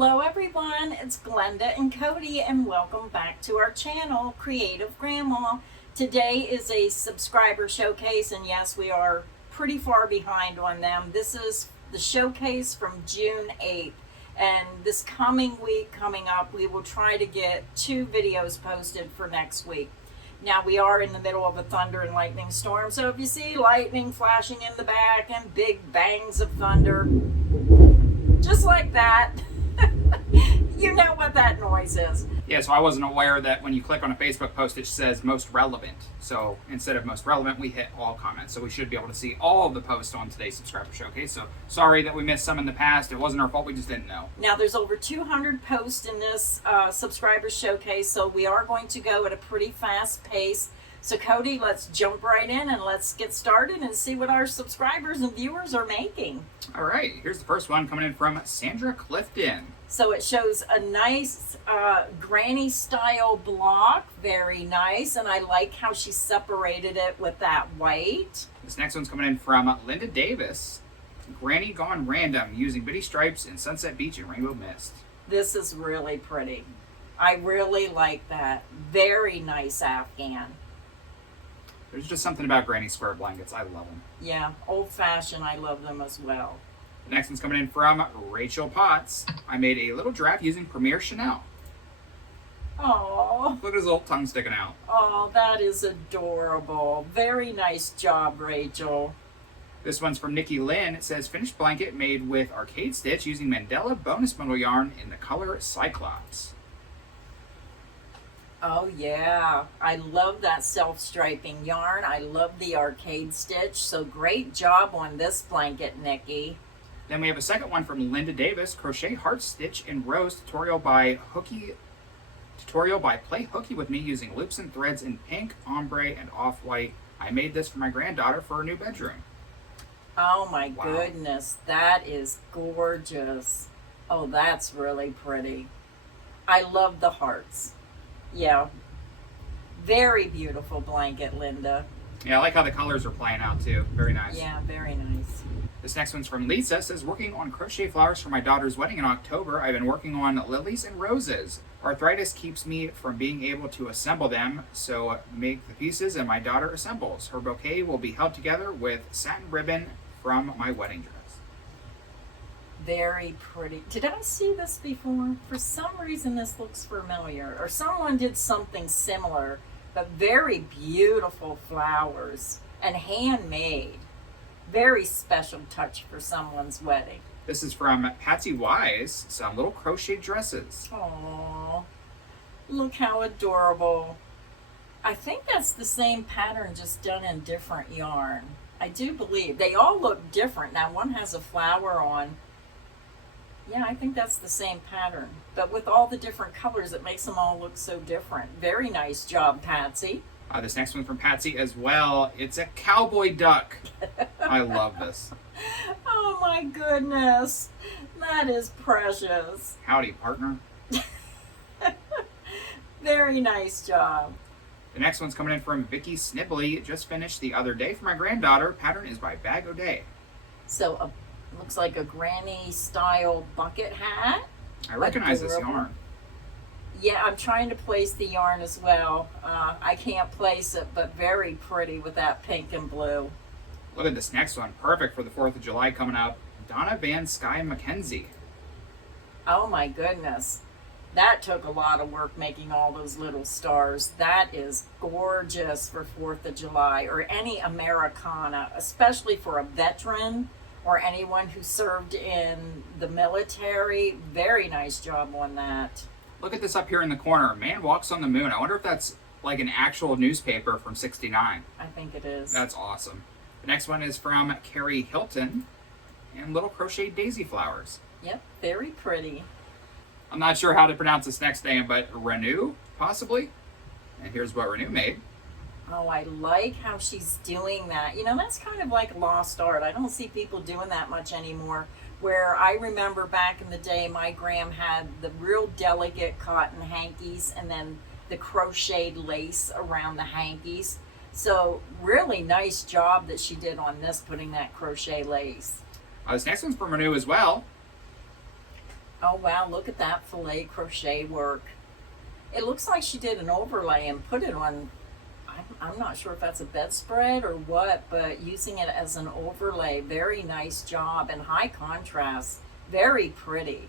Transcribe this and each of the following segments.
Hello everyone, it's Glenda and Cody and welcome back to our channel, Creative Grandma. Today is a subscriber showcase and yes, we are pretty far behind on them. This is the showcase from June 8th and this coming week coming up, we will try to get 2 videos posted for next week. Now we are in the middle of a thunder and lightning storm, so if you see lightning flashing in the back and big bangs of thunder, just like that, you know what that noise is. Yeah, so I wasn't aware that when you click on a Facebook post, it says most relevant. So instead of most relevant, we hit all comments. So we should be able to see all of the posts on today's subscriber showcase. So sorry that we missed some in the past. It wasn't our fault. We just didn't know. Now there's over 200 posts in this subscriber showcase. So we are going to go at a pretty fast pace. So Cody, let's jump right in and let's get started and see what our subscribers and viewers are making. All right, here's the first one coming in from Sandra Clifton. So it shows a nice granny style block, very nice, and I like how she separated it with that white. This next one's coming in from Linda Davis. Granny Gone Random, using bitty stripes in Sunset Beach and Rainbow Mist. This is really pretty. I really like that. Very nice Afghan. There's just something about granny square blankets. I love them. Yeah, old fashioned. I love them as well. The next one's coming in from Rachel Potts. I made a little giraffe using Premier Chanel. Oh, Look at his little tongue sticking out. oh, that is adorable. Very nice job, Rachel. This one's from Nikki Lynn. It says, finished blanket made with arcade stitch using Mandela bonus bundle yarn in the color Cyclops. Oh yeah, I love that self-striping yarn. I love the arcade stitch. So great job on this blanket, Nikki. Then we have a second one from Linda Davis. Crochet heart stitch in rose tutorial by Play Hooky with me using loops and threads in pink, ombre, and off-white. I made this for my granddaughter for her new bedroom. Oh my Wow. goodness, that is gorgeous. Oh, that's really pretty. I love the hearts. Yeah, very beautiful blanket, Linda. Yeah, I like how the colors are playing out too. Very nice. Yeah, very nice. This next one's from Lisa. It says, working on crochet flowers for my daughter's wedding in October. I've been working on lilies and roses. Arthritis keeps me from being able to assemble them, so make the pieces and my daughter assembles. Her bouquet will be held together with satin ribbon from my wedding dress. Very pretty. Did I see this before? For some reason this looks familiar. Or someone did something similar, but very beautiful flowers and handmade. Very special touch for someone's wedding. This is from Patsy Wise, some little crochet dresses. Aww, look how adorable. I think that's the same pattern, just done in different yarn. I do believe. They all look different. Now one has a flower on. Yeah, I think that's the same pattern. But with all the different colors, it makes them all look so different. Very nice job, Patsy. This next one's from Patsy as well. It's a cowboy duck. I love this. Oh my goodness. That is precious. Howdy, partner. Very nice job. The next one's coming in from Vicky Snibbly. Just finished the other day for my granddaughter. Pattern is by Bag O'Day. So looks like a granny style bucket hat. I recognize this Adorable. yarn. Yeah, I'm trying to place the yarn as well. I can't place it, but very pretty with that pink and blue. Look at this next one. Perfect for the 4th of July coming up. Donna Van Sky McKenzie. Oh my goodness. That took a lot of work making all those little stars. That is gorgeous for 4th of July or any Americana, especially for a veteran or anyone who served in the military. Very nice job on that. Look at this up here in the corner. Man Walks on the Moon. I wonder if that's like an actual newspaper from '69. I think it is. That's awesome. The next one is from Carrie Hilton and little crochet daisy flowers. Yep, very pretty. I'm not sure how to pronounce this next name, but Renew, possibly. And here's what Renew made. Oh, I like how she's doing that. You know, that's kind of like lost art. I don't see people doing that much anymore. Where I remember back in the day, my gram had the real delicate cotton hankies and then the crocheted lace around the hankies. So really nice job that she did on this, putting that crochet lace. This next one's from Renew as well. Oh wow, look at that filet crochet work. It looks like she did an overlay and put it on, I'm not sure if that's a bedspread or what, but using it as an overlay. Very nice job and high contrast. Very pretty.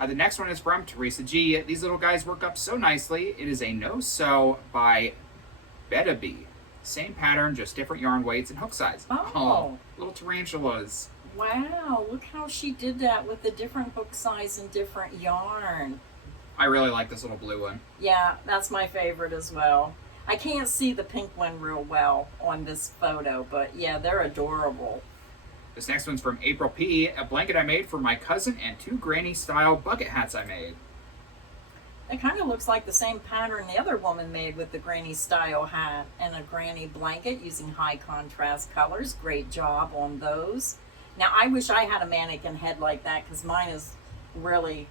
The next one is from Teresa G. These little guys work up so nicely. It is a no-sew by Betabee. Same pattern, just different yarn weights and hook size. Oh. Little tarantulas. Wow, look how she did that with the different hook size and different yarn. I really like this little blue one. Yeah, that's my favorite as well. I can't see the pink one real well on this photo, but yeah, they're adorable. This next one's from April P. A blanket I made for my cousin and 2 granny style bucket hats I made. It kind of looks like the same pattern the other woman made with the granny style hat and a granny blanket using high contrast colors. Great job on those. Now I wish I had a mannequin head like that because mine is really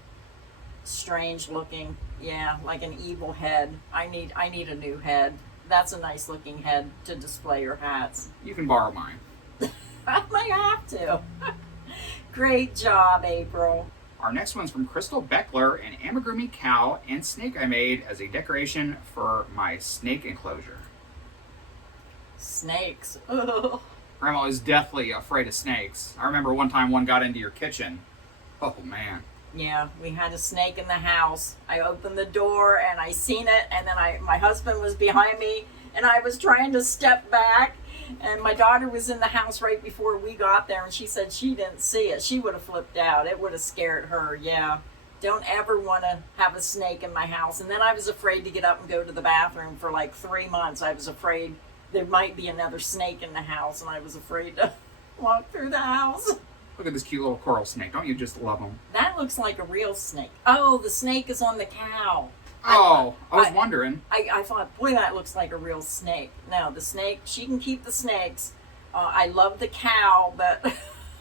strange looking. Yeah, like an evil head. I need a new head. That's a nice looking head to display your hats. You can borrow mine. I might have to. Great job, April. Our next one's from Crystal Beckler, an amigurumi cow and snake I made as a decoration for my snake enclosure. Snakes. Ugh. Grandma is deathly afraid of snakes. I remember one time one got into your kitchen. Oh man. Yeah, we had a snake in the house. I opened the door and I seen it, and then my husband was behind me and I was trying to step back, and my daughter was in the house right before we got there, and she said she didn't see it. She would have flipped out. It would have scared her. Yeah. Don't ever want to have a snake in my house. And then I was afraid to get up and go to the bathroom for like 3 months. I was afraid there might be another snake in the house, and I was afraid to walk through the house. Look at this cute little coral snake. Don't you just love them? That looks like a real snake. Oh, the snake is on the cow. Oh, I was wondering. I thought, boy, that looks like a real snake. No, the snake, she can keep the snakes. I love the cow, but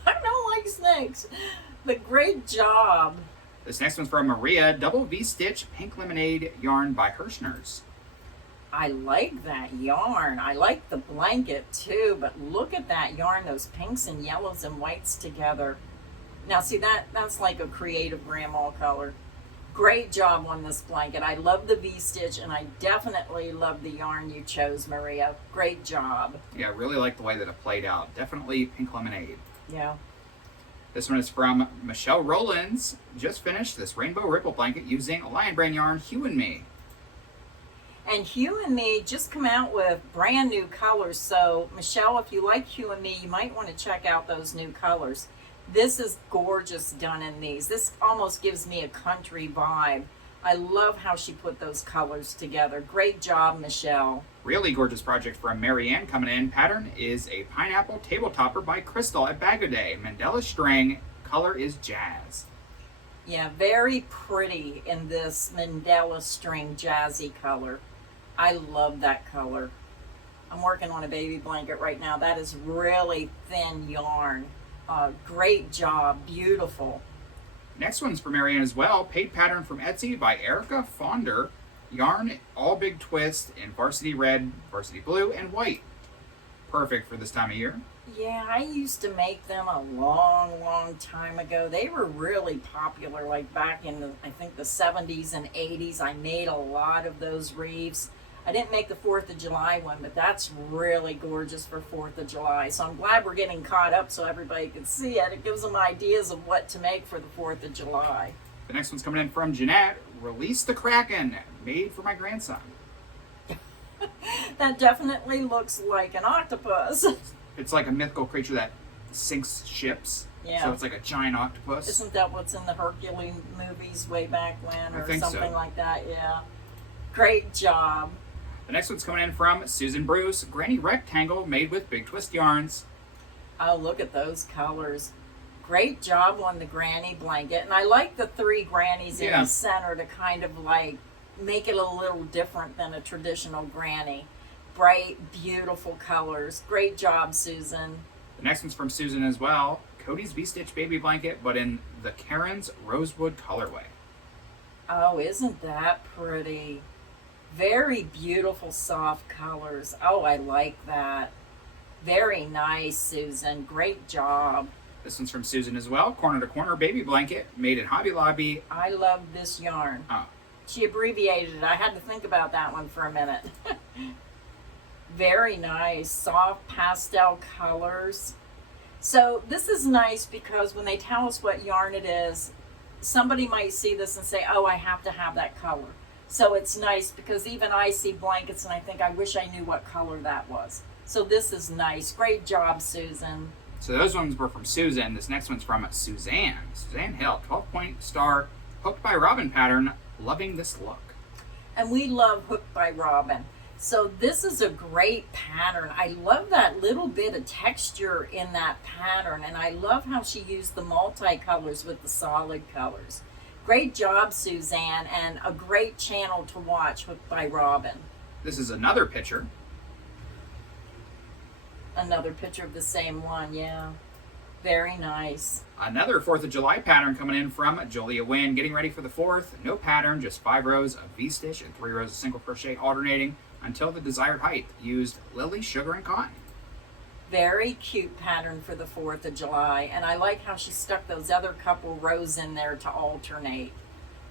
I don't like snakes. But great job. This next one's from Maria, double V-stitch pink lemonade yarn by Hirschner's. I like that yarn. I like the blanket too, but look at that yarn, those pinks and yellows and whites together. Now see, that's like a creative grandma color. Great job on this blanket. I love the V-stitch, and I definitely love the yarn you chose, Maria. Great job. Yeah, I really like the way that it played out. Definitely pink lemonade. Yeah. This one is from Michelle Rollins. Just finished this rainbow ripple blanket using Lion Brand yarn Hue and Me. And Hue and Me just come out with brand new colors. So, Michelle, if you like Hue and Me, you might want to check out those new colors. This is gorgeous done in these. This almost gives me a country vibe. I love how she put those colors together. Great job, Michelle. Really gorgeous project from Marianne coming in. Pattern is a pineapple table topper by Crystal at Bag O' Day. Mandela string. Color is jazz. Yeah, very pretty in this Mandela string jazzy color. I love that color. I'm working on a baby blanket right now. That is really thin yarn. Great job. Beautiful. Next one's for Marianne as well. Paid pattern from Etsy by Erica Fonder. Yarn all big twist in varsity red, varsity blue, and white. Perfect for this time of year. Yeah, I used to make them a long time ago. They were really popular, like back in the, I think the 70s and 80s. I made a lot of those wreaths. I didn't make the 4th of July one, but that's really gorgeous for 4th of July. So I'm glad we're getting caught up so everybody can see it. It gives them ideas of what to make for the 4th of July. The next one's coming in from Jeanette. Release the Kraken, made for my grandson. That definitely looks like an octopus. It's like a mythical creature that sinks ships. Yeah. So it's like a giant octopus. Isn't that what's in the Hercules movies way back when, I or think something so. like that? Yeah. Great job. The next one's coming in from Susan Bruce. Granny Rectangle made with big twist yarns. Oh, look at those colors. Great job on the granny blanket. And I like the 3 grannies in Yeah. the center to kind of like make it a little different than a traditional granny. Bright, beautiful colors. Great job, Susan. The next one's from Susan as well. Cody's V-Stitch baby blanket, but in the Karen's Rosewood colorway. Oh, isn't that pretty? Very beautiful, soft colors. Oh, I like that. Very nice, Susan. Great job. This one's from Susan as well. Corner to corner baby blanket made in Hobby Lobby. I love this yarn. Oh, She abbreviated it. I had to think about that one for a minute. Very nice, soft pastel colors. So this is nice because when they tell us what yarn it is, somebody might see this and say, oh, I have to have that color. So it's nice because even I see blankets and I think, I wish I knew what color that was. So this is nice. Great job, Susan. so those ones were from Susan. This next one's from Suzanne. Suzanne Hill, 12-point star, hooked by Robin pattern. Loving this look. And we love Hooked by Robin. So this is a great pattern. I love that little bit of texture in that pattern, and I love how she used the multicolors with the solid colors. Great job, Suzanne, and a great channel to watch, Hooked by Robin. This is another picture. Another picture of the same one, yeah. Very nice. Another 4th of July pattern coming in from Julia Wynn. Getting ready for the 4th. No pattern, just 5 rows of V-stitch and 3 rows of single crochet alternating until the desired height. Used Lily, Sugar, and Cotton. Very cute pattern for the 4th of July. And I like how she stuck those other couple rows in there to alternate.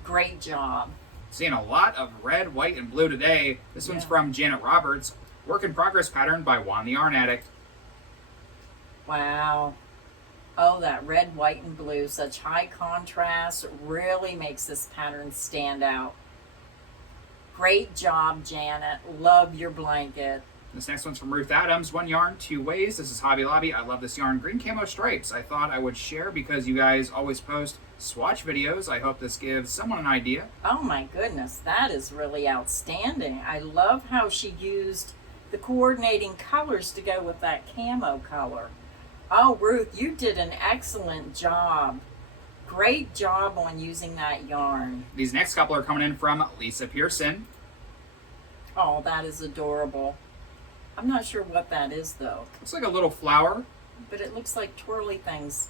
Great job. Seeing a lot of red, white, and blue today. This one's from Janet Roberts. Work in progress pattern by Juan the Yarn Addict. Wow. Oh, that red, white, and blue. Such high contrast. Really makes this pattern stand out. Great job, Janet. Love your blanket. This next one's from Ruth Adams. 1 yarn, 2 ways. This is Hobby Lobby. I love this yarn. Green camo stripes. I thought I would share because you guys always post swatch videos. I hope this gives someone an idea. Oh my goodness, that is really outstanding. I love how she used the coordinating colors to go with that camo color. Oh, Ruth, you did an excellent job. Great job on using that yarn. These next couple are coming in from Lisa Pearson. Oh, that is adorable. I'm not sure what that is, though. Looks like a little flower. But it looks like twirly things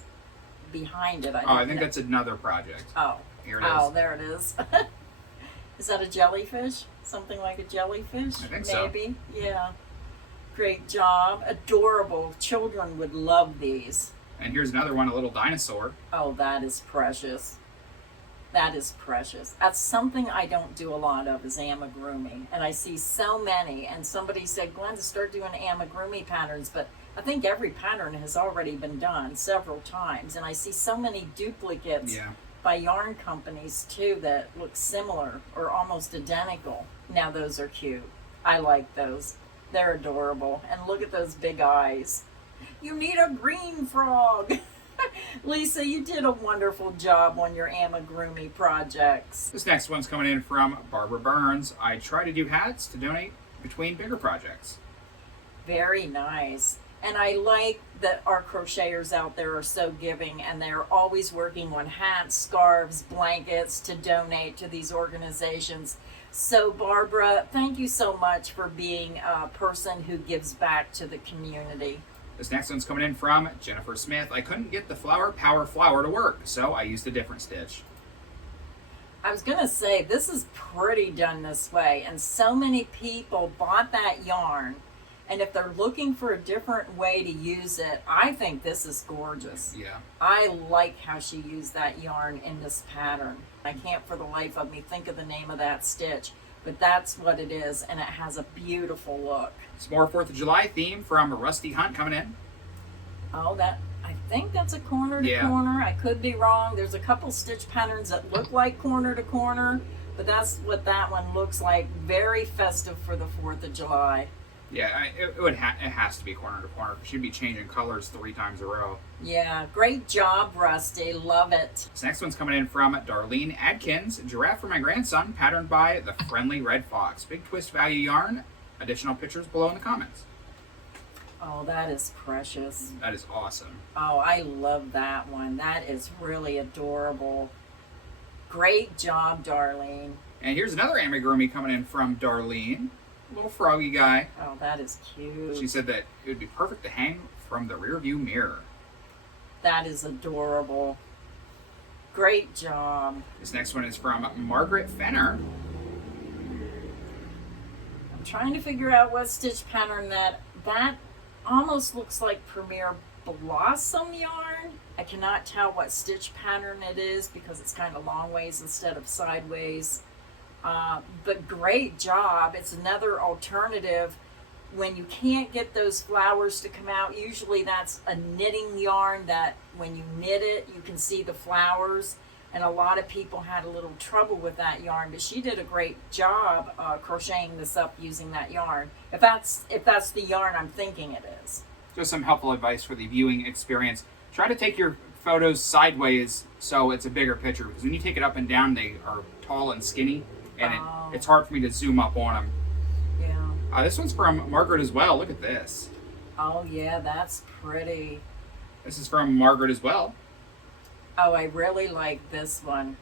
behind it. I think that's another project. Oh. Here it is. Oh, there it is. Is that a jellyfish? Something like a jellyfish? I think so. Maybe. Yeah. Great job. Adorable. Children would love these. And here's another one, a little dinosaur. Oh, that is precious. That is precious. That's something I don't do a lot of is amigurumi. And I see so many. And somebody said, Glenda, start doing amigurumi patterns. But I think every pattern has already been done several times. And I see so many duplicates by yarn companies, too, that look similar or almost identical. Now, those are cute. I like those. They're adorable. And look at those big eyes. You need a green frog. Lisa, you did a wonderful job on your amigurumi projects. This next one's coming in from Barbara Burns. I try to do hats to donate between bigger projects. Very nice. And I like that our crocheters out there are so giving and they're always working on hats, scarves, blankets to donate to these organizations. So Barbara, thank you so much for being a person who gives back to the community. This next one's coming in from Jennifer Smith. I couldn't get the Flower Power flower to work, so I used a different stitch. I was going to say, this is pretty done this way, and so many people bought that yarn, and if they're looking for a different way to use it, I think this is gorgeous. Yeah. I like how she used that yarn in this pattern. I can't for the life of me think of the name of that stitch, but that's what it is, and it has a beautiful look. Some more 4th of July theme from Rusty Hunt coming in. Oh, that, I think that's a corner to corner. I could be wrong. There's a couple stitch patterns that look like corner to corner, but that's what that one looks like. Very festive for the 4th of July. Yeah, it has to be corner to corner. She'd be changing colors 3 times a row. Yeah, great job, Rusty. Love it. This next one's coming in from Darlene Adkins. Giraffe for my grandson, patterned by the Friendly Red Fox. Big twist value yarn. Additional pictures below in the comments. Oh, that is precious. That is awesome. Oh, I love that one. That is really adorable. Great job, Darlene. And here's another amigurumi coming in from Darlene. Little froggy guy. Oh, that is cute. She said that it would be perfect to hang from the rear view mirror. That is adorable. Great job. This next one is from Margaret Fenner. I'm trying to figure out what stitch pattern that almost looks like Premier Blossom yarn. I cannot tell what stitch pattern it is because it's kind of long ways instead of sideways. But great job. It's another alternative when you can't get those flowers to come out. Usually that's a knitting yarn that when you knit it, you can see the flowers. And a lot of people had a little trouble with that yarn, but she did a great job crocheting this up using that yarn. If that's the yarn I'm thinking it is. Just some helpful advice for the viewing experience. Try to take your photos sideways so it's a bigger picture, because when you take it up and down, they are tall and skinny, and it's hard for me to zoom up on them. Yeah. This one's from Margaret as well. Look at this. Oh yeah, that's pretty. This is from Margaret as well. Oh, I really like this one.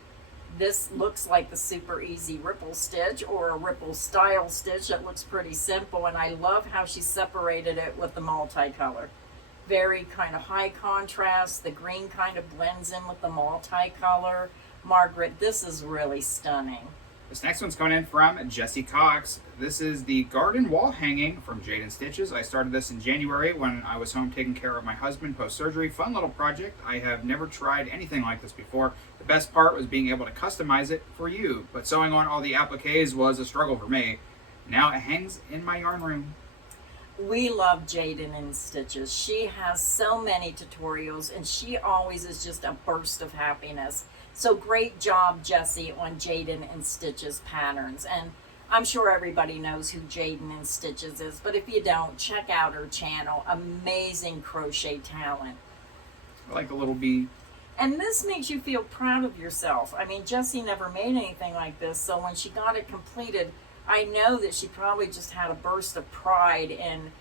This looks like the super easy ripple stitch or a ripple style stitch. It looks pretty simple, and I love how she separated it with the multicolor. Very kind of high contrast. The green kind of blends in with the multicolor. Margaret, this is really stunning. This next one's coming in from Jessie Cox. This is the garden wall hanging from Jade & Stitches. I started this in January when I was home taking care of my husband post-surgery. Fun little project. I have never tried anything like this before. The best part was being able to customize it for you, but sewing on all the appliques was a struggle for me. Now it hangs in my yarn room. We love Jaden & Stitches. She has so many tutorials, and she always is just a burst of happiness. So great job, Jessie, on Jaden & Stitches patterns. And I'm sure everybody knows who Jaden & Stitches is, but if you don't, check out her channel. Amazing crochet talent. I like the little bee. And this makes you feel proud of yourself. I mean, Jessie never made anything like this, so when she got it completed, I know that she probably just had a burst of pride in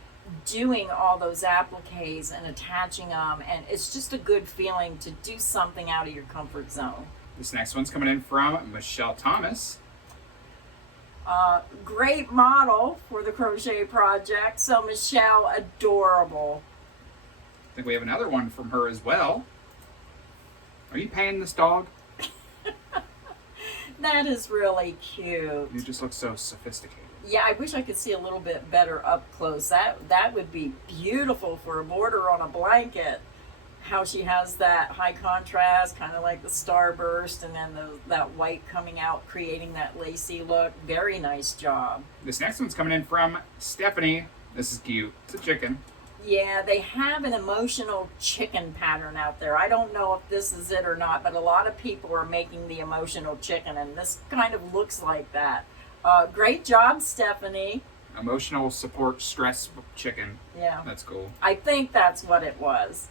doing all those appliques and attaching them, and it's just a good feeling to do something out of your comfort zone. This next one's coming in from Michelle Thomas. Great model for the crochet project. So Michelle, adorable. I think we have another one from her as well. Are you paying this dog? That is really cute. You just look so sophisticated. Yeah, I wish I could see a little bit better up close. That would be beautiful for a border on a blanket. How she has that high contrast, kind of like the starburst, and then that white coming out, creating that lacy look. Very nice job. This next one's coming in from Stephanie. This is cute. It's a chicken. Yeah, they have an emotional chicken pattern out there. I don't know if this is it or not, but a lot of people are making the emotional chicken, and this kind of looks like that. Great job, Stephanie. Emotional support stress chicken. Yeah. That's cool. I think that's what it was.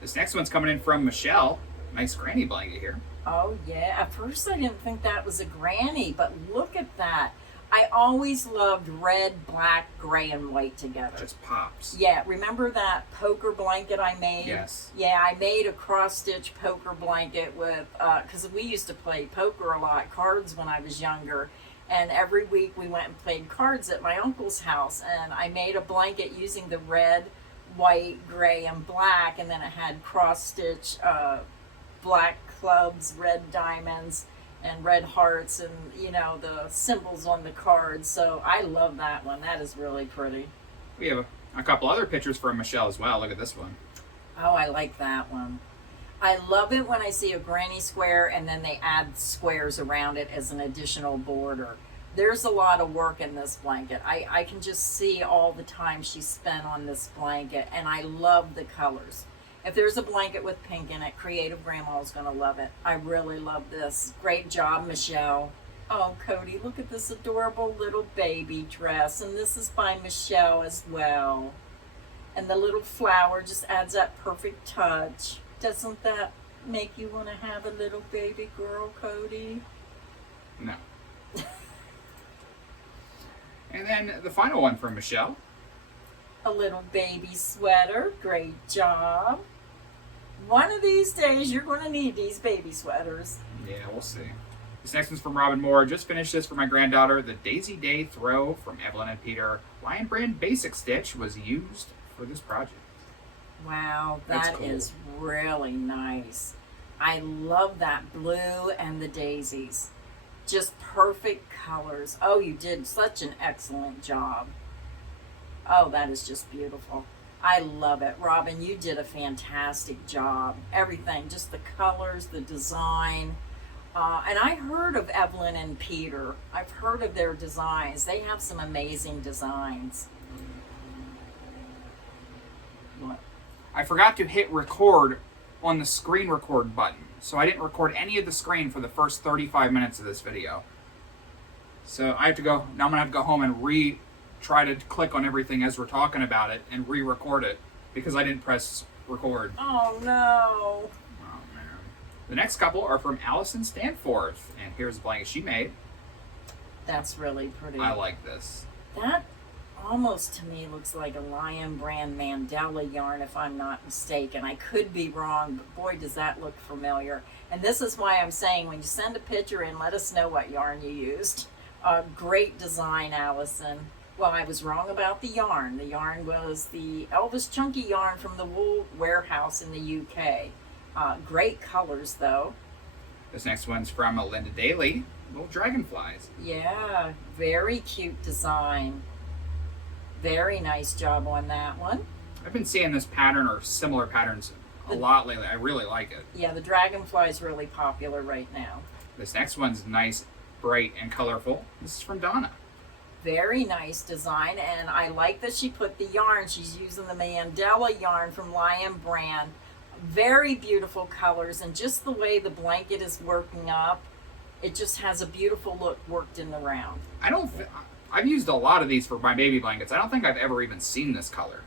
This next one's coming in from Michelle. Nice granny blanket here. Oh, yeah. At first I didn't think that was a granny, but look at that. I always loved red, black, gray, and white together. Just pops. Yeah, remember that poker blanket I made? Yes. Yeah, I made a cross-stitch poker blanket with, because we used to play poker a lot, cards when I was younger. And every week we went and played cards at my uncle's house. And I made a blanket using the red, white, gray, and black. And then it had cross-stitch black clubs, red diamonds, and red hearts, and you know, the symbols on the cards. So I love that one. That is really pretty. We have a couple other pictures from Michelle as well. Look at this one. Oh, I like that one. I love it when I see a granny square and then they add squares around it as an additional border. There's a lot of work in this blanket. I can just see all the time she spent on this blanket, and I love the colors. If there's a blanket with pink in it, Creative Grandma is going to love it. I really love this. Great job, Michelle. Oh, Cody, look at this adorable little baby dress. And this is by Michelle as well. And the little flower just adds that perfect touch. Doesn't that make you want to have a little baby girl, Cody? No. And then the final one from Michelle. A little baby sweater. Great job. One of these days, you're going to need these baby sweaters. Yeah, we'll see. This next one's from Robin Moore. Just finished this for my granddaughter. The Daisy Day Throw from Evelyn and Peter. Lion Brand Basic Stitch was used for this project. Wow, That's that cool. is really nice. I love that blue and the daisies. Just perfect colors. Oh, you did such an excellent job. Oh, that is just beautiful. I love it. Robin, you did a fantastic job. Everything, just the colors, the design. And I heard of Evelyn and Peter. I've heard of their designs. They have some amazing designs. What? I forgot to hit record on the screen record button, so I didn't record any of the screen for the first 35 minutes of this video. So I have to go, now I'm gonna have to go home and try to click on everything as we're talking about it and re-record it because I didn't press record. Oh no. Oh man. The next couple are from Allison Stanforth, and here's the blanket she made. That's really pretty. I like this. That almost to me looks like a Lion Brand Mandela yarn, if I'm not mistaken. I could be wrong, but boy, does that look familiar. And this is why I'm saying when you send a picture in, let us know what yarn you used. Great design, Allison. Well, I was wrong about the yarn. The yarn was the Elvis Chunky yarn from the Wool Warehouse in the UK. Great colors, though. This next one's from Linda Daly, little dragonflies. Yeah, very cute design. Very nice job on that one. I've been seeing this pattern or similar patterns a lot lately. I really like it. Yeah, the dragonfly is really popular right now. This next one's nice, bright, and colorful. This is from Donna. Very nice design, and I like that she put the yarn. She's using the Mandela yarn from Lion Brand. Very beautiful colors, and just the way the blanket is working up, it just has a beautiful look worked in the round. I've used a lot of these for my baby blankets. I don't think I've ever even seen this color.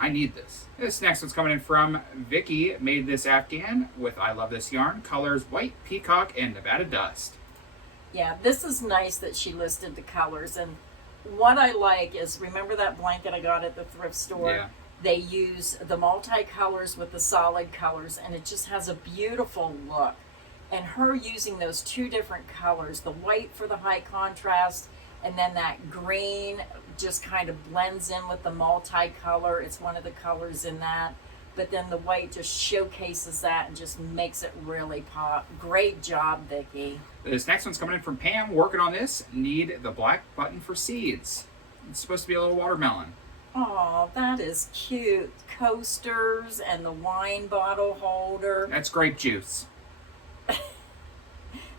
I need this. This next one's coming in from Vicky. Made this Afghan with I love this yarn. Colors white, peacock, and Nevada dust. Yeah, this is nice that she listed the colors, and what I like is, remember that blanket I got at the thrift store? Yeah. They use the multi-colors with the solid colors, and it just has a beautiful look. And her using those two different colors, the white for the high contrast, and then that green just kind of blends in with the multicolor. It's one of the colors in that. But then the white just showcases that and just makes it really pop. Great job, Vicki. This next one's coming in from Pam. Working on this. Need the black button for seeds. It's supposed to be a little watermelon. Oh, that is cute. Coasters and the wine bottle holder. That's grape juice.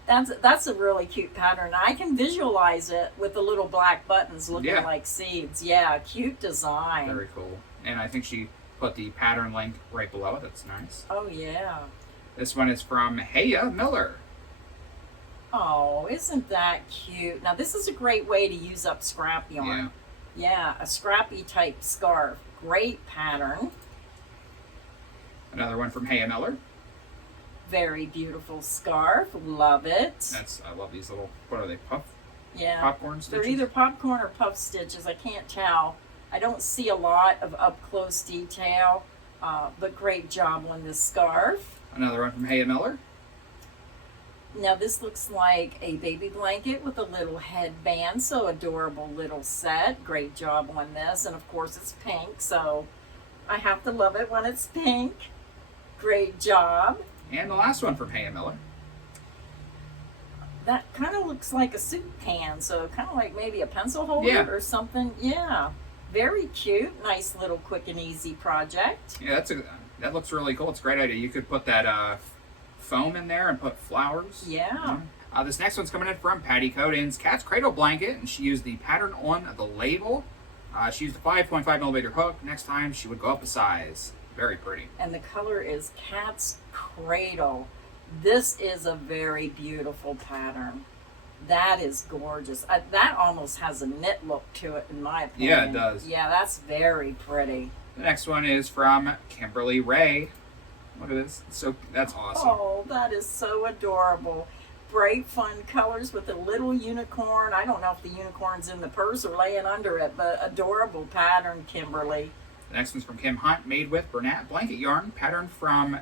That's a really cute pattern. I can visualize it with the little black buttons looking like seeds. Yeah, cute design. Very cool. And I think she put the pattern link right below it. That's nice. Oh, yeah. This one is from Heya Miller. Oh, isn't that cute? Now, this is a great way to use up scrap yarn. Yeah, a scrappy type scarf. Great pattern. Another one from Heya Miller. Very beautiful scarf. Love it. I love these little, what are they, popcorn stitches? They're either popcorn or puff stitches. I can't tell. I don't see a lot of up close detail, but great job on this scarf. Another one from Heya Miller. Now this looks like a baby blanket with a little headband, so adorable little set. Great job on this, and of course it's pink, so I have to love it when it's pink. Great job. And the last one from Heya Miller. That kind of looks like a soup can, so kind of like maybe a pencil holder or something. Yeah, very cute. Nice little quick and easy project. Yeah, that looks really cool. It's a great idea. You could put that foam in there and put flowers. Yeah. This next one's coming in from Patty Coden's Cat's Cradle Blanket, and she used the pattern on the label. She used a 5.5 millimeter hook. Next time she would go up a size. Very pretty. And the color is Cat's Cradle. This is a very beautiful pattern. That is gorgeous. That almost has a knit look to it, in my opinion. Yeah, it does. Yeah, that's very pretty. The next one is from Kimberly Ray. Look at this. That's awesome. Oh, that is so adorable. Bright, fun colors with a little unicorn. I don't know if the unicorn's in the purse or laying under it, but adorable pattern, Kimberly. The next one's from Kim Hunt, made with Bernat blanket yarn, pattern from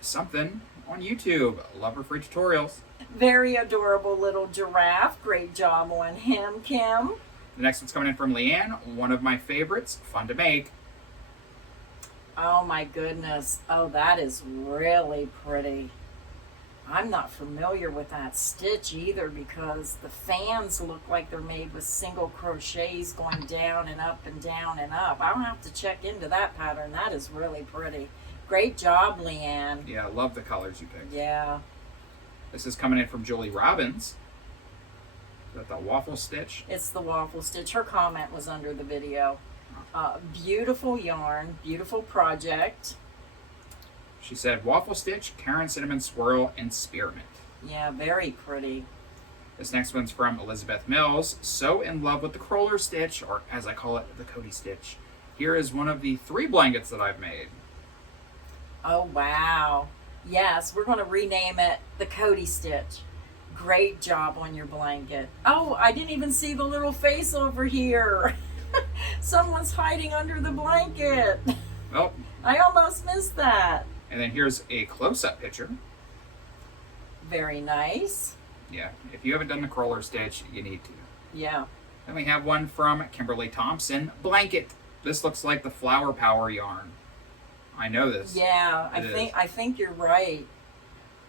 something on YouTube. Love her free tutorials. Very adorable little giraffe. Great job on him, Kim. The next one's coming in from Leanne, one of my favorites, fun to make. Oh my goodness. Oh, that is really pretty. I'm not familiar with that stitch either because the fans look like they're made with single crochets going down and up and down and up. I'll have to check into that pattern. That is really pretty. Great job, Leanne. Yeah, I love the colors you picked. Yeah. This is coming in from Julie Robbins. Is that the waffle stitch? It's the waffle stitch. Her comment was under the video. Beautiful yarn, beautiful project. She said waffle stitch, Karen cinnamon swirl, and spearmint. Yeah, very pretty. This next one's from Elizabeth Mills. So in love with the crawler stitch, or as I call it, the Cody stitch. Here is one of the 3 blankets that I've made. Oh, wow. Yes, we're going to rename it the Cody stitch. Great job on your blanket. Oh, I didn't even see the little face over here. Someone's hiding under the blanket. Well, I almost missed that. and then here's a close-up picture. Very nice. Yeah, if you haven't done the crawler stitch, you need to. Yeah. Then we have one from Kimberly Thompson, blanket. This looks like the Flower Power yarn. I know this. Yeah, I think you're right.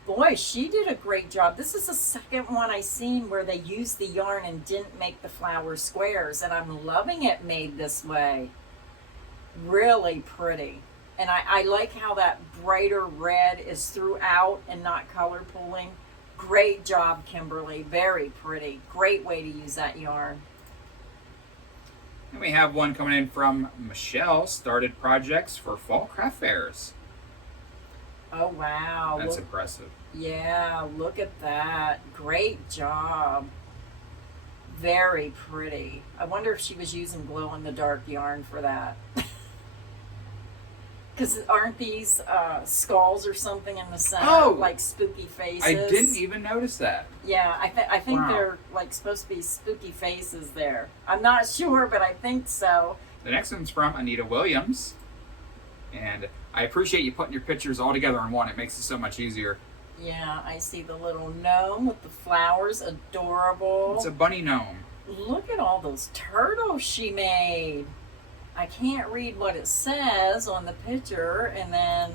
Boy, she did a great job. This is the second one I seen where they used the yarn and didn't make the flower squares, and I'm loving it made this way. Really pretty. And I like how that brighter red is throughout and not color pulling. Great job, Kimberly. Very pretty. Great way to use that yarn. And we have one coming in from Michelle, started projects for fall craft fairs. Oh, wow. That's impressive. Yeah, look at that. Great job. Very pretty. I wonder if she was using glow-in-the-dark yarn for that. Because aren't these skulls or something in the center? Oh! Like spooky faces? I didn't even notice that. Yeah, I think Wow. they're like supposed to be spooky faces there. I'm not sure, but I think so. The next one's from Anita Williams. And I appreciate you putting your pictures all together in one. It makes it so much easier. Yeah, I see the little gnome with the flowers. Adorable. It's a bunny gnome. Look at all those turtles she made. I can't read what it says on the picture, and then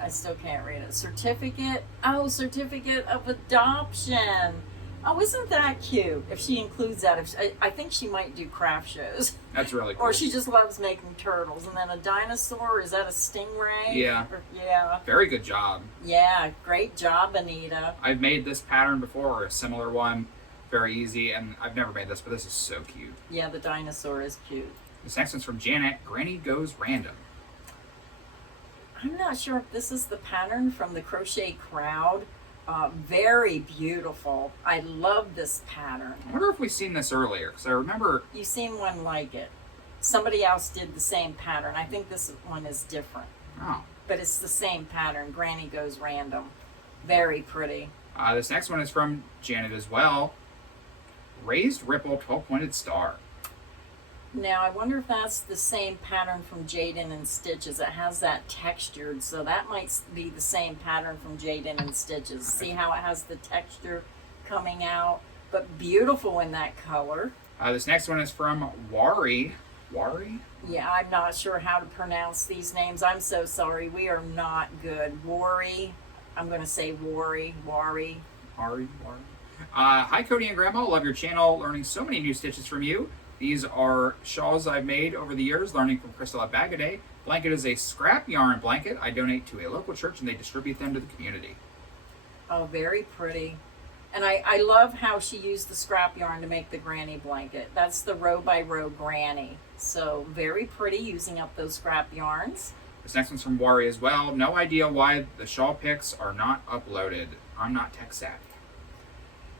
I still can't read it. Certificate. Oh, certificate of adoption. Oh, isn't that cute? If she includes that, I think she might do craft shows. That's really cool. Or she just loves making turtles. And then a dinosaur, is that a stingray? Yeah. Yeah. Very good job. Yeah, great job, Anita. I've made this pattern before, or a similar one. Very easy, and I've never made this, but this is so cute. Yeah, the dinosaur is cute. This next one's from Janet. Granny Goes Random. I'm not sure if this is the pattern from the Crochet Crowd. Very beautiful. I love this pattern. I wonder if we've seen this earlier, because I remember... You've seen one like it. Somebody else did the same pattern. I think this one is different. Oh. But it's the same pattern. Granny Goes Random. Very pretty. This next one is from Janet as well. Raised Ripple 12-pointed star. Now, I wonder if that's the same pattern from Jaden and Stitches. It has that textured, so that might be the same pattern from Jaden and Stitches. See how it has the texture coming out? But beautiful in that color. This next one is from Wari. Wari? Yeah, I'm not sure how to pronounce these names. I'm so sorry. We are not good. Wari. I'm going to say Wari. Wari. Wari. Hi, Cody and Grandma. Love your channel. Learning so many new stitches from you. These are shawls I've made over the years, learning from Crystal at Bagaday. Blanket is a scrap yarn blanket I donate to a local church, and they distribute them to the community. Oh, very pretty. And I love how she used the scrap yarn to make the granny blanket. That's the row by row granny. So very pretty using up those scrap yarns. This next one's from Wari as well. No idea why the shawl pics are not uploaded. I'm not tech savvy.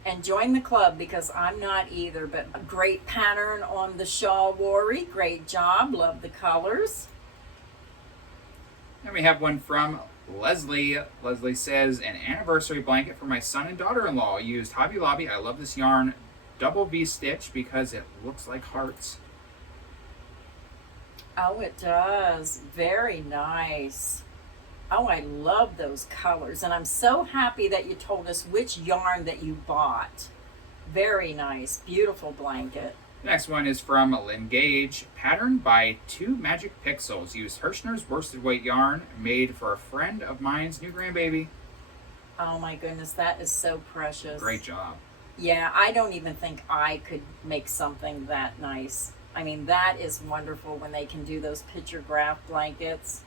And join the club because I'm not either, but a great pattern on the shawl, Wari. Great job. Love the colors. Then we have one from Leslie. Leslie says, an anniversary blanket for my son and daughter-in-law. Used Hobby Lobby. I love this yarn. Double V stitch because it looks like hearts. Oh, it does. Very nice. Oh, I love those colors. And I'm so happy that you told us which yarn that you bought. Very nice. Beautiful blanket. Next one is from Lynn Gage. Patterned by 2 Magic Pixels. Used Hirschner's worsted weight yarn made for a friend of mine's new grandbaby. Oh my goodness, that is so precious. Great job. Yeah, I don't even think I could make something that nice. I mean, that is wonderful when they can do those picture graph blankets.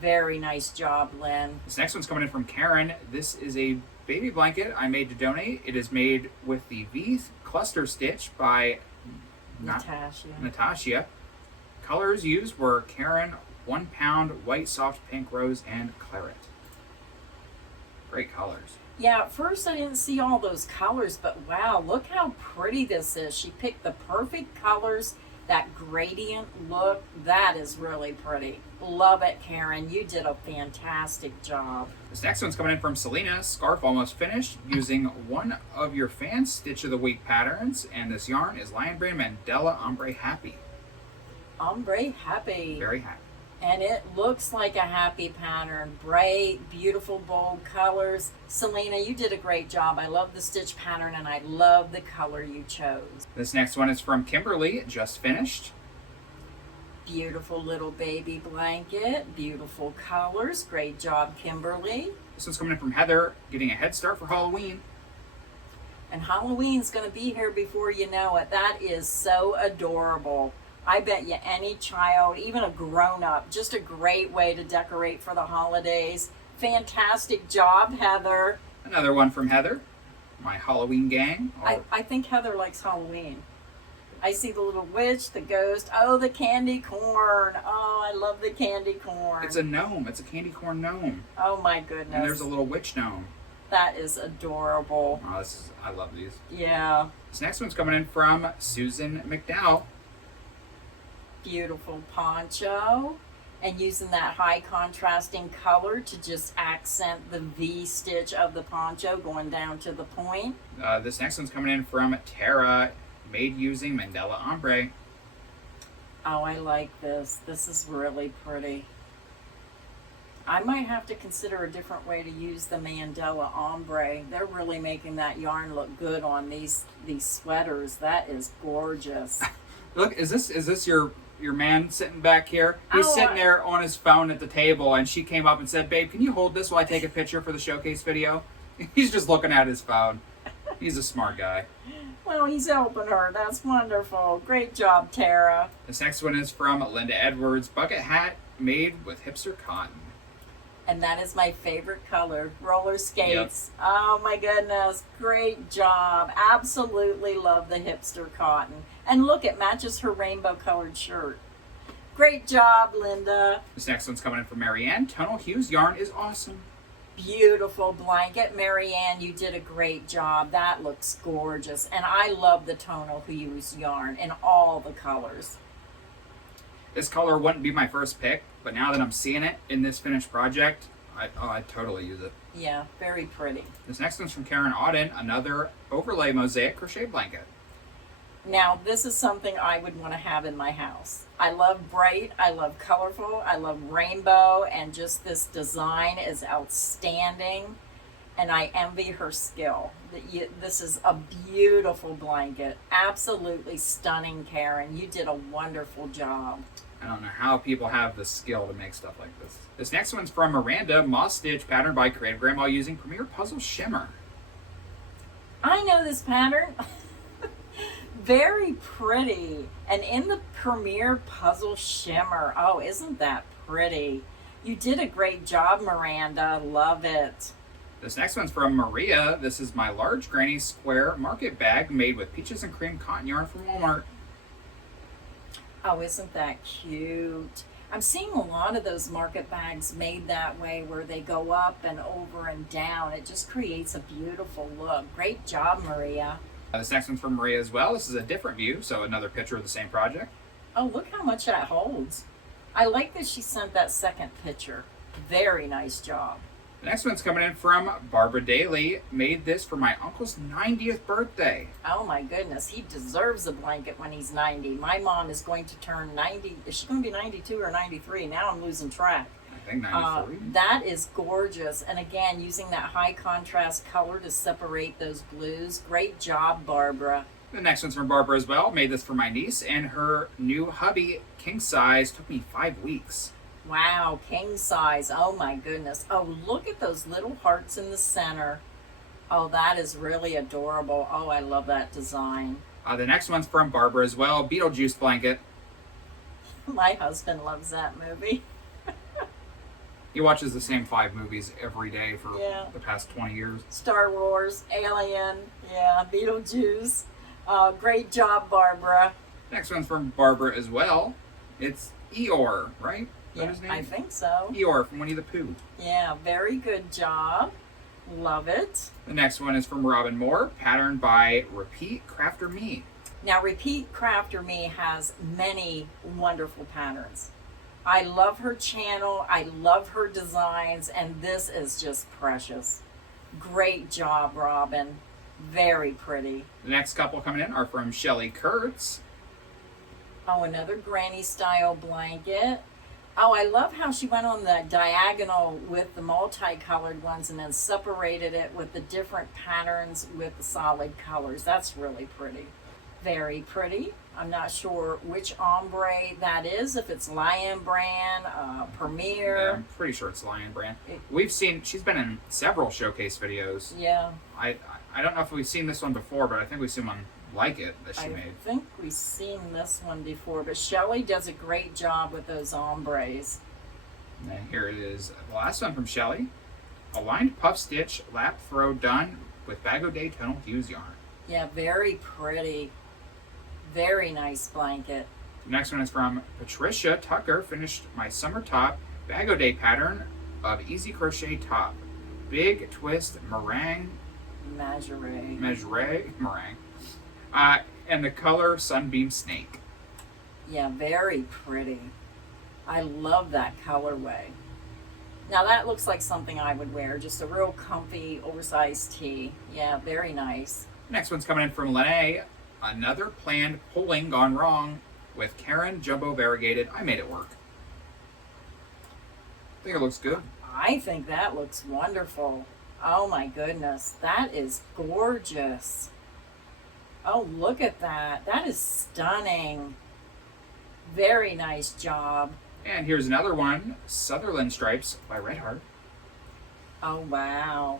Very nice job, Lynn. This next one's coming in from Karen. This is a baby blanket I made to donate. It is made with the V cluster stitch by Natasha. Colors used were Karen, 1 pound, white, soft, pink, rose, and claret. Great colors. Yeah, at first I didn't see all those colors, but wow, look how pretty this is. She picked the perfect colors, that gradient look. That is really pretty. Love it, Karen. You did a fantastic job. This next one's coming in from Selena. Scarf almost finished using one of your fan Stitch of the Week patterns, and this yarn is Lion Brand Mandela Ombre Happy. Ombre Happy. Very happy. And it looks like a happy pattern. Bright, beautiful, bold colors. Selena, you did a great job. I love the stitch pattern and I love the color you chose. This next one is from Kimberly, just finished. Beautiful little baby blanket. Beautiful colors. Great job, Kimberly. This one's coming in from Heather, getting a head start for Halloween. And Halloween's going to be here before you know it. That is so adorable. I bet you any child, even a grown-up, just a great way to decorate for the holidays. Fantastic job, Heather. Another one from Heather, my Halloween gang. I think Heather likes Halloween. I see the little witch, the ghost. Oh, the candy corn. Oh, I love the candy corn. It's a gnome. It's a candy corn gnome. Oh, my goodness. And there's a little witch gnome. That is adorable. Oh, I love these. Yeah. This next one's coming in from Susan McDowell. Beautiful poncho, and using that high contrasting color to just accent the V stitch of the poncho going down to the point. This next one's coming in from Tara, made using Mandela Ombre. Oh, I like this. This is really pretty. I might have to consider a different way to use the Mandela Ombre. They're really making that yarn look good on these sweaters. That is gorgeous. Look, is this your man sitting back here? He's sitting there on his phone at the table, and she came up and said, "Babe, can you hold this while I take a picture for the showcase video?" He's just looking at his phone. He's a smart guy. Well, he's helping her. That's wonderful. Great job, Tara. This next one is from Linda Edwards. Bucket hat made with hipster cotton. And that is my favorite color, roller skates. Yep. Oh my goodness, great job. Absolutely love the hipster cotton. And look, it matches her rainbow colored shirt. Great job, Linda. This next one's coming in from Marianne. Tonal Hues yarn is awesome. Beautiful blanket. Marianne, you did a great job. That looks gorgeous. And I love the Tonal Hues yarn in all the colors. This color wouldn't be my first pick, but now that I'm seeing it in this finished project, I'd totally use it. Yeah, very pretty. This next one's from Karen Auden, another overlay mosaic crochet blanket. Now, this is something I would want to have in my house. I love bright, I love colorful, I love rainbow, and just this design is outstanding. And I envy her skill. This is a beautiful blanket. Absolutely stunning, Karen. You did a wonderful job. I don't know how people have the skill to make stuff like this. This next one's from Miranda, Moss Stitch, patterned by Creative Grandma using Premier Puzzle Shimmer. I know this pattern. Very pretty. And in the Premier Puzzle Shimmer. Oh, isn't that pretty? You did a great job, Miranda. Love it. This next one's from Maria. This is my large granny square market bag made with peaches and cream cotton yarn from Walmart. Oh, isn't that cute? I'm seeing a lot of those market bags made that way where they go up and over and down. It just creates a beautiful look. Great job, Maria. This next one's from Maria as well. This is a different view, so another picture of the same project. Oh, look how much that holds. I like that she sent that second picture. Very nice job. The next one's coming in from Barbara Daly. Made this for my uncle's 90th birthday. Oh my goodness, he deserves a blanket when he's 90. My mom is going to turn 90. Is she going to be 92 or 93? Now I'm losing track. I think 93. That is gorgeous. And again, using that high contrast color to separate those blues. Great job, Barbara. The next one's from Barbara as well. Made this for my niece and her new hubby, king size. Took me 5 weeks. Wow, king size. Oh my goodness. Oh, look at those little hearts in the center. Oh, that is really adorable. Oh, I love that design. The next one's from Barbara as well. Beetlejuice blanket. My husband loves that movie. He watches the same 5 movies every day for Yeah. the past 20 years. Star Wars, Alien, yeah, Beetlejuice. Great job, Barbara. Next one's from Barbara as well. It's Eeyore, right? Is that Yeah, his name? I think so. Eeyore from Winnie the Pooh. Yeah, very good job. Love it. The next one is from Robin Moore, patterned by Repeat Crafter Me. Now, Repeat Crafter Me has many wonderful patterns. I love her channel. I love her designs, and this is just precious. Great job, Robin. Very pretty. The next couple coming in are from Shelly Kurtz. Oh, another granny style blanket. Oh, I love how she went on the diagonal with the multicolored ones and then separated it with the different patterns with the solid colors. That's really pretty. Very pretty. I'm not sure which ombre that is, if it's Lion Brand, Premier. Yeah, I'm pretty sure it's Lion Brand. We've seen, she's been in several showcase videos. Yeah. I don't know if we've seen this one before, but I think we've seen one like it that she I made. think we've seen this one before, but Shelly does a great job with those ombres. And then here it is, the last one from Shelly. A lined puff stitch lap throw done with Bag O' Day tonal fuse yarn. Yeah, very pretty. Very nice blanket. The next one is from Patricia Tucker. Finished my summer top Bag O' Day pattern of easy crochet top. Big twist meringue. Meringue. And the color Sunbeam Snake. Yeah, very pretty. I love that colorway. Now that looks like something I would wear. Just a real comfy, oversized tee. Yeah, very nice. Next one's coming in from Lene. Another planned pulling gone wrong with Karen Jumbo Variegated. I made it work. I think it looks good. I think that looks wonderful. Oh my goodness, that is gorgeous. Oh, look at that. That is stunning. Very nice job. And here's another one, Sutherland Stripes by Red Heart. Oh, wow.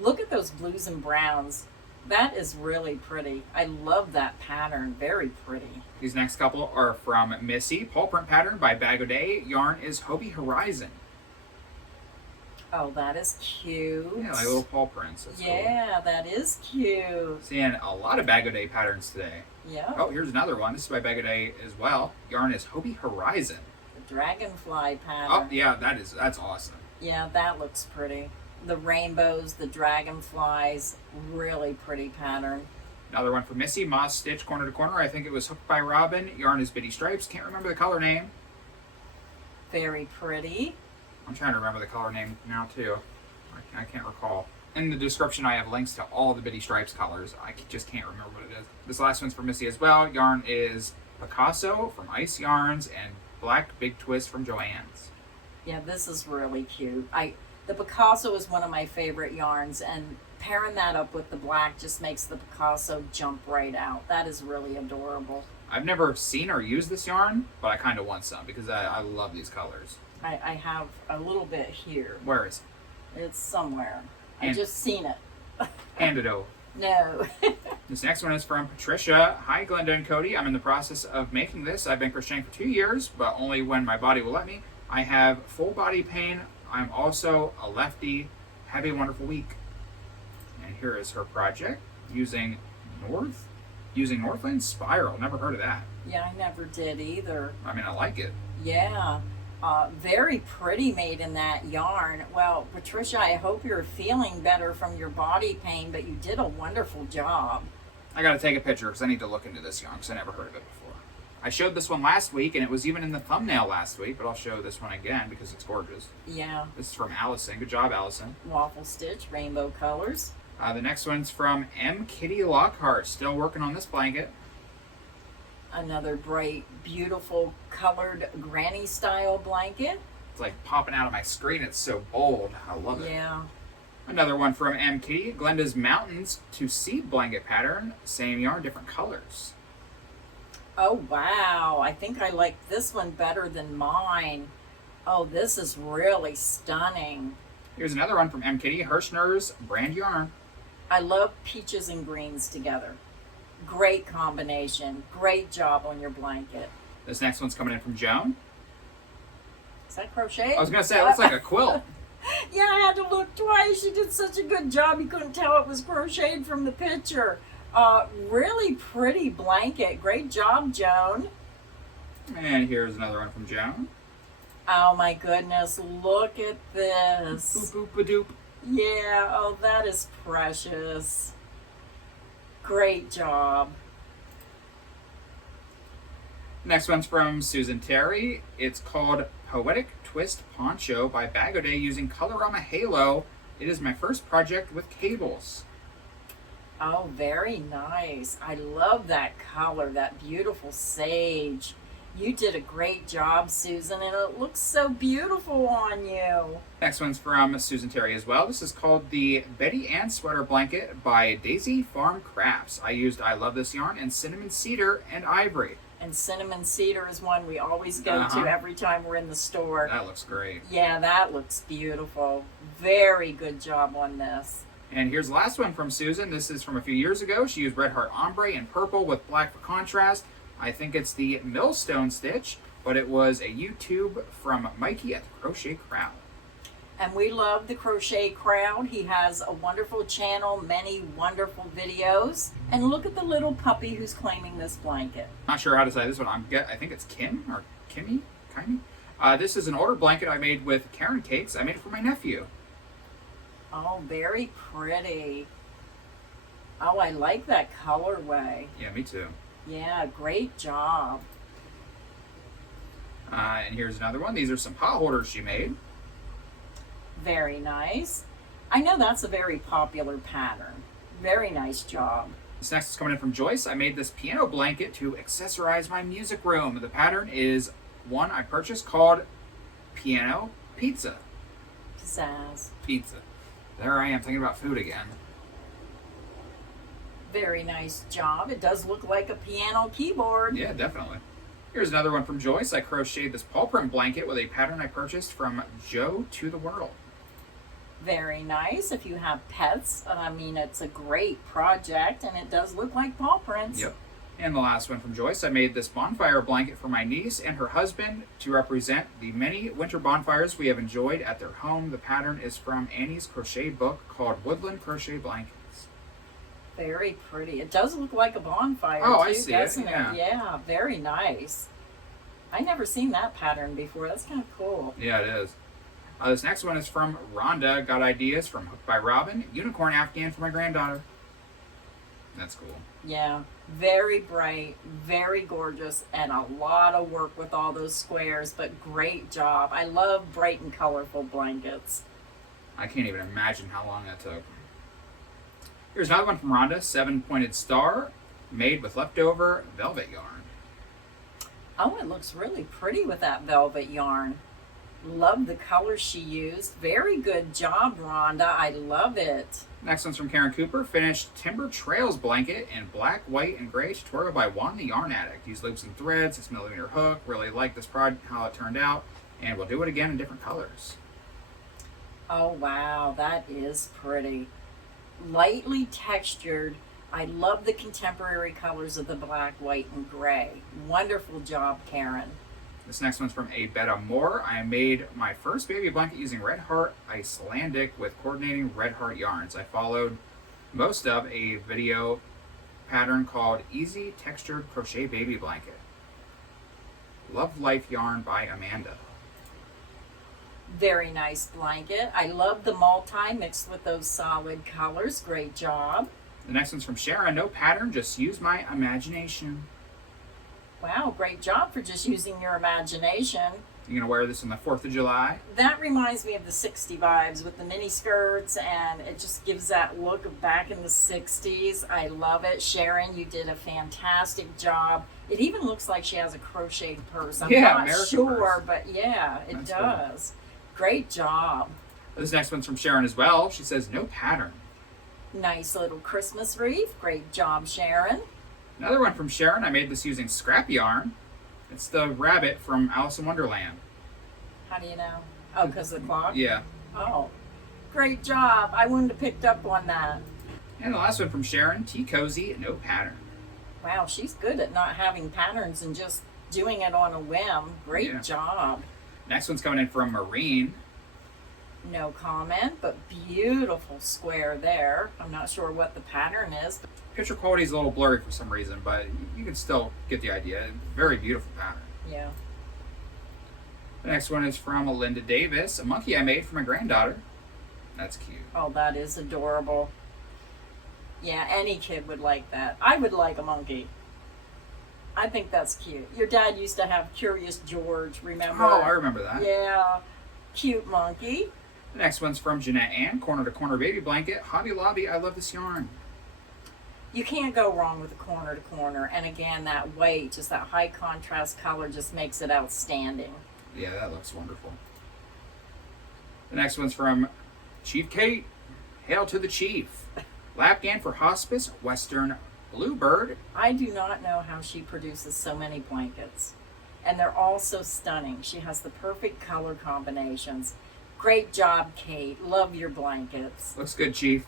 Look at those blues and browns. That is really pretty. I love that pattern. Very pretty. These next couple are from Missy, Paul Print Pattern by Bag O' Day. Yarn is Hobie Horizon. Oh, that is cute. Yeah, like little paw prints. That's yeah, that is cute. cool. Seeing a lot of Bag O' Day patterns today. Yeah. Oh, here's another one. This is by Bag O' Day as well. Yarn is Hobie Horizon. The dragonfly pattern. Oh, yeah, that's awesome. Yeah, that looks pretty. The rainbows, the dragonflies, really pretty pattern. Another one from Missy, Moss Stitch Corner to Corner. I think it was Hooked by Robin. Yarn is Bitty Stripes. Can't remember the color name. Very pretty. I'm trying to remember the color name now, too. I can't recall. In the description, I have links to all the Bitty Stripes colors. I just can't remember what it is. This last one's from Missy as well. Yarn is Picasso from Ice Yarns and Black Big Twist from Joann's. Yeah, this is really cute. The Picasso is one of my favorite yarns, and pairing that up with the black just makes the Picasso jump right out. That is really adorable. I've never seen or used this yarn, but I kind of want some because I love these colors. I have a little bit here. Where is it? It's somewhere. I And- just seen it. Hand it over. No. This next one is from Patricia. Hi, Glenda and Cody. I'm in the process of making this. I've been crocheting for 2 years, but only when my body will let me. I have full body pain. I'm also a lefty. Have a wonderful week. And here is her project using Northland Spiral. Never heard of that. Yeah, I never did either. I mean, I like it. Yeah. Very pretty made in that yarn. Well, Patricia, I hope you're feeling better from your body pain, but you did a wonderful job. I got to take a picture because I need to look into this yarn because I never heard of it before. I showed this one last week, and it was even in the thumbnail last week, but I'll show this one again because it's gorgeous. Yeah. This is from Allison. Good job, Allison. Waffle stitch, rainbow colors. The next one's from M. Kitty Lockhart. Still working on this blanket. Another bright, beautiful colored granny style blanket. It's like popping out of my screen. It's so bold. I love it. Yeah. Another one from M. Kitty. Glenda's Mountains to Seed blanket pattern. Same yarn, different colors. Oh, wow. I think I like this one better than mine. Oh, this is really stunning. Here's another one from M. Kitty, Hirschner's brand yarn. I love peaches and greens together. Great combination. Great job on your blanket. This next one's coming in from Joan. Is that crochet? I was going to say, it looks like a quilt. Yeah, I had to look twice. She did such a good job. You couldn't tell it was crocheted from the picture. Really pretty blanket. Great job, Joan. And here's another one from Joan. Oh my goodness, look at this. Boop, boop, a doop. Yeah, oh, that is precious. Great job. Next one's from Susan Terry. It's called Poetic Twist Poncho by Bag O' Day using Colorama Halo. It is my first project with cables. Oh, very nice. I love that color, that beautiful sage. You did a great job, Susan, and it looks so beautiful on you. Next one's from Susan Terry as well. This is called the Betty Ann Sweater Blanket by Daisy Farm Crafts. I love this yarn, and cinnamon cedar and ivory. And cinnamon cedar is one we always go to every time we're in the store. That looks great. Yeah, that looks beautiful. Very good job on this. And here's the last one from Susan. This is from a few years ago. She used Red Heart Ombre in purple with black for contrast. I think it's the millstone stitch, but it was a YouTube from Mikey at the Crochet Crowd. And we love the Crochet Crowd. He has a wonderful channel, many wonderful videos. And look at the little puppy who's claiming this blanket. Not sure how to say this one. I think it's Kim or Kimmy. This is an older blanket I made with Karen Cakes. I made it for my nephew. Oh, very pretty. Oh, I like that colorway. Yeah, me too. Yeah, great job. And here's another one. These are some pot holders she made. Very nice. I know that's a very popular pattern. Very nice job. This next is coming in from Joyce. I made this piano blanket to accessorize my music room. The pattern is one I purchased called Piano Pizza. Pizzazz. Pizza. There I am thinking about food again. Very nice job. It does look like a piano keyboard. Yeah, definitely. Here's another one from Joyce. I crocheted this paw print blanket with a pattern I purchased from Joe to the World. Very nice. If you have pets, I mean, it's a great project, and it does look like paw prints. Yep. And the last one from Joyce. I made this bonfire blanket for my niece and her husband to represent the many winter bonfires we have enjoyed at their home. The pattern is from Annie's crochet book called Woodland Crochet Blankets. Very pretty. It does look like a bonfire, Oh, too, I see doesn't it. Yeah. Yeah, very nice. I never seen that pattern before. That's kind of cool. Yeah, it is. This next one is from Rhonda. Got ideas from Hooked by Robin. Unicorn Afghan for my granddaughter. That's cool. Yeah, very bright, very gorgeous, and a lot of work with all those squares, but great job. I love bright and colorful blankets. I can't even imagine how long that took. Here's another one from Rhonda. 7-pointed star made with leftover velvet yarn. Oh, it looks really pretty with that velvet yarn. Love the color she used. Very good job, Rhonda. I love it. Next one's from Karen Cooper. Finished Timber Trails blanket in black, white, and gray. Tutorial by Juan the Yarn Addict. Use loops and threads, 6mm hook. Really like this project, how it turned out. And we'll do it again in different colors. Oh, wow. That is pretty. Lightly textured. I love the contemporary colors of the black, white, and gray. Wonderful job, Karen. This next one's from A Betta Moore. I made my first baby blanket using Red Heart Icelandic with coordinating Red Heart yarns. I followed most of a video pattern called Easy Textured Crochet Baby Blanket. Love Life yarn by Amanda. Very nice blanket. I love the multi mixed with those solid colors. Great job. The next one's from Sharon. No pattern, just use my imagination. Wow, great job for just using your imagination. You gonna wear this on the 4th of July? That reminds me of the 60 vibes with the mini skirts, and it just gives that look of back in the 60s. I love it. Sharon, you did a fantastic job. It even looks like she has a crocheted purse. I'm not American sure, purse. but yeah, it That's does. Great job. This next one's from Sharon as well. She says, no pattern. Nice little Christmas wreath. Great job, Sharon. Another one from Sharon. I made this using scrap yarn. It's the rabbit from Alice in Wonderland. How do you know? Oh, because of the clock? Yeah. Oh, great job. I wouldn't have picked up on that. And the last one from Sharon, Tea Cozy, no pattern. Wow, she's good at not having patterns and just doing it on a whim. Great job. Next one's coming in from Maureen. No comment, but beautiful square there. I'm not sure what the pattern is. Picture quality is a little blurry for some reason, but you can still get the idea. Very beautiful pattern. Yeah. The next one is from Linda Davis, a monkey I made for my granddaughter. That's cute. Oh, that is adorable. Yeah, any kid would like that. I would like a monkey. I think that's cute. Your dad used to have Curious George, remember? Oh, I remember that. Yeah. Cute monkey. The next one's from Jeanette Ann, Corner to Corner Baby Blanket. Hobby Lobby, I love this yarn. You can't go wrong with a corner to corner. And again, that white, just that high contrast color just makes it outstanding. Yeah, that looks wonderful. The next one's from Chief Kate. Hail to the Chief. Lapgan for Hospice, Western Bluebird. I do not know how she produces so many blankets. And they're all so stunning. She has the perfect color combinations. Great job, Kate. Love your blankets. Looks good, Chief.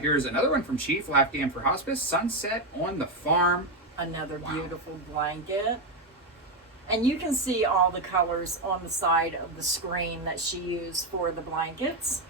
Here's another one from Chief, Lapgan for Hospice, Sunset on the Farm. Another beautiful blanket. And you can see all the colors on the side of the screen that she used for the blankets.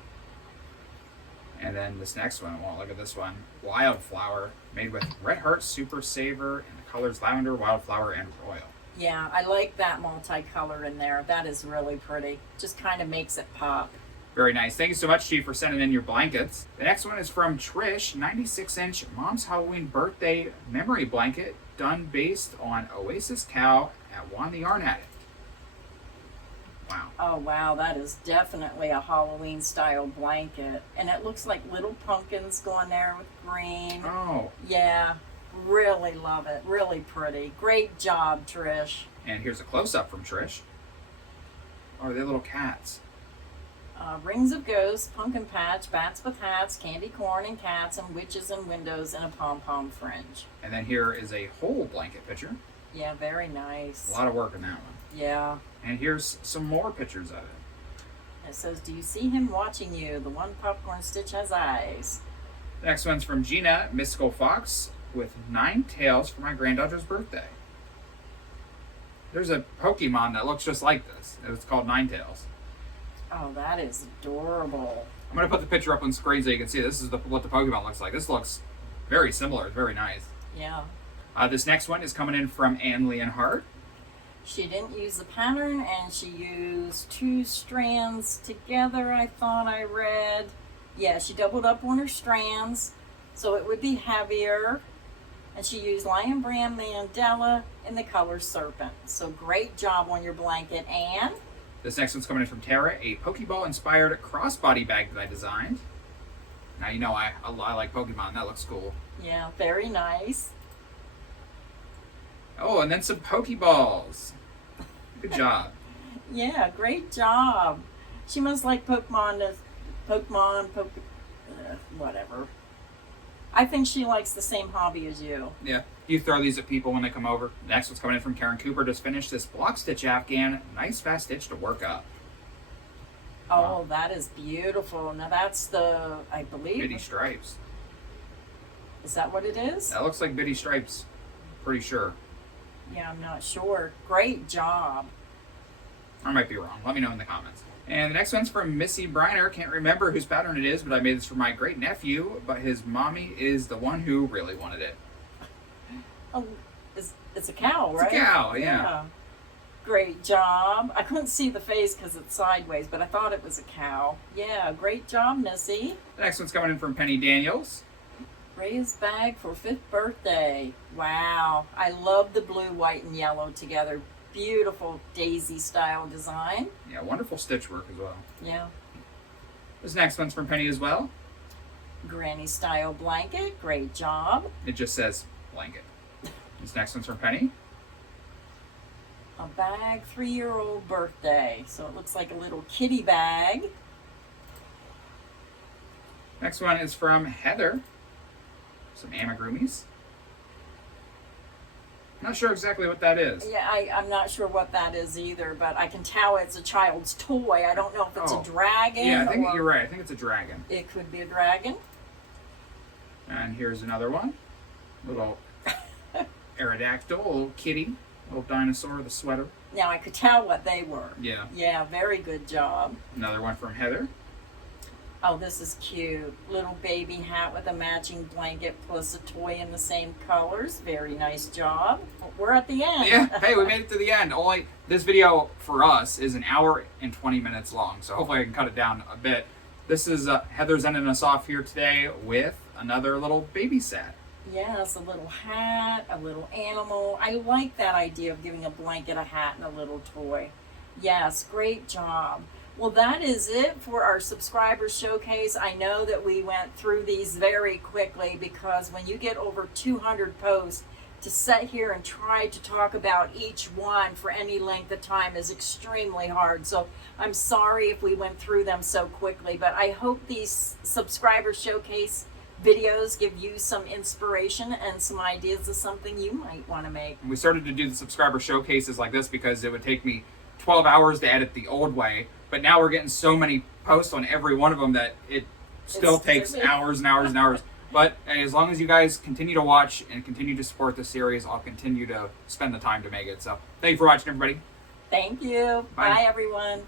And then this next one, well, look at this one. Wildflower, made with Red Heart Super Saver and the colors lavender, wildflower, and royal. Yeah, I like that multicolor in there. That is really pretty. Just kind of makes it pop. Very nice. Thank you so much, Chief, for sending in your blankets. The next one is from Trish, 96-inch Mom's Halloween Birthday Memory Blanket, done based on Oasis Cow at Juan the Yarn Addict. Wow. Oh, wow, that is definitely a Halloween style blanket. And it looks like little pumpkins going there with green. Oh. Yeah, really love it. Really pretty. Great job, Trish. And here's a close-up from Trish. Oh, they're little cats. Rings of Ghosts, Pumpkin Patch, Bats with Hats, Candy Corn and Cats, and Witches and Windows in a pom-pom fringe. And then here is a whole blanket picture. Yeah, very nice. A lot of work in that one. Yeah. And here's some more pictures of it. It says, do you see him watching you? The one popcorn stitch has eyes. The next one's from Gina, Mystical Fox, with 9 tails for my granddaughter's birthday. There's a Pokemon that looks just like this. It's called 9 Tails. Oh, that is adorable. I'm going to put the picture up on screen so you can see this is what the Pokemon looks like. This looks very similar. It's very nice. Yeah. This next one is coming in from Ann Leonhardt. She didn't use the pattern, and she used 2 strands together, I thought I read. Yeah, she doubled up on her strands, so it would be heavier. And she used Lion Brand Mandela in the color Serpent. So great job on your blanket, Anne. This next one's coming in from Tara, a Pokeball-inspired crossbody bag that I designed. Now you know I like Pokemon. That looks cool. Yeah, very nice. Oh, and then some Pokeballs. Good job. Yeah, great job. She must like Pokemon, whatever. I think she likes the same hobby as you. Yeah. You throw these at people when they come over. Next one's coming in from Karen Cooper. Just finished this block stitch Afghan. Nice fast stitch to work up. Oh, Wow. that is beautiful. Now that's the, I believe. Bitty stripes. Is that what it is? That looks like bitty stripes. Pretty sure. Yeah, I'm not sure. Great job. I might be wrong. Let me know in the comments. And the next one's from Missy Briner. Can't remember whose pattern it is, but I made this for my great nephew. But his mommy is the one who really wanted it. Oh, it's a cow, right? It's a cow, yeah. Great job. I couldn't see the face because it's sideways, but I thought it was a cow. Yeah, great job, Missy. The next one's coming in from Penny Daniels. Ray's bag for 5th birthday. Wow. I love the blue, white, and yellow together. Beautiful daisy style design. Yeah, wonderful stitch work as well. Yeah. This next one's from Penny as well. Granny style blanket. Great job. It just says blanket. This next one's from Penny. A bag, 3-year-old birthday. So it looks like a little kitty bag. Next one is from Heather. Some amigurumis. Not sure exactly what that is. Yeah, I'm not sure what that is either, but I can tell it's a child's toy. I don't know if it's a dragon. Yeah, I think you're right. I think it's a dragon. It could be a dragon. And here's another one. Little Aerodactyl, a little kitty, little dinosaur with a sweater. Now I could tell what they were. Yeah. Yeah, very good job. Another one from Heather. Oh, this is cute. Little baby hat with a matching blanket plus a toy in the same colors. Very nice job. We're at the end. Yeah, hey, we made it to the end. Only this video for us is an hour and 20 minutes long, so hopefully I can cut it down a bit. This is Heather's ending us off here today with another little baby set. Yes, a little hat, a little animal. I like that idea of giving a blanket, a hat, and a little toy. Yes, great job. Well, that is it for our subscriber showcase. I know that we went through these very quickly because when you get over 200 posts, to sit here and try to talk about each one for any length of time is extremely hard. So I'm sorry if we went through them so quickly, but I hope these subscriber showcase videos give you some inspiration and some ideas of something you might want to make. And we started to do the subscriber showcases like this because it would take me 12 hours to edit the old way, but now we're getting so many posts on every one of them that it still takes hours and hours and hours. But as long as you guys continue to watch and continue to support the series, I'll continue to spend the time to make it. So thank you for watching, everybody. Thank you. Bye. Bye everyone.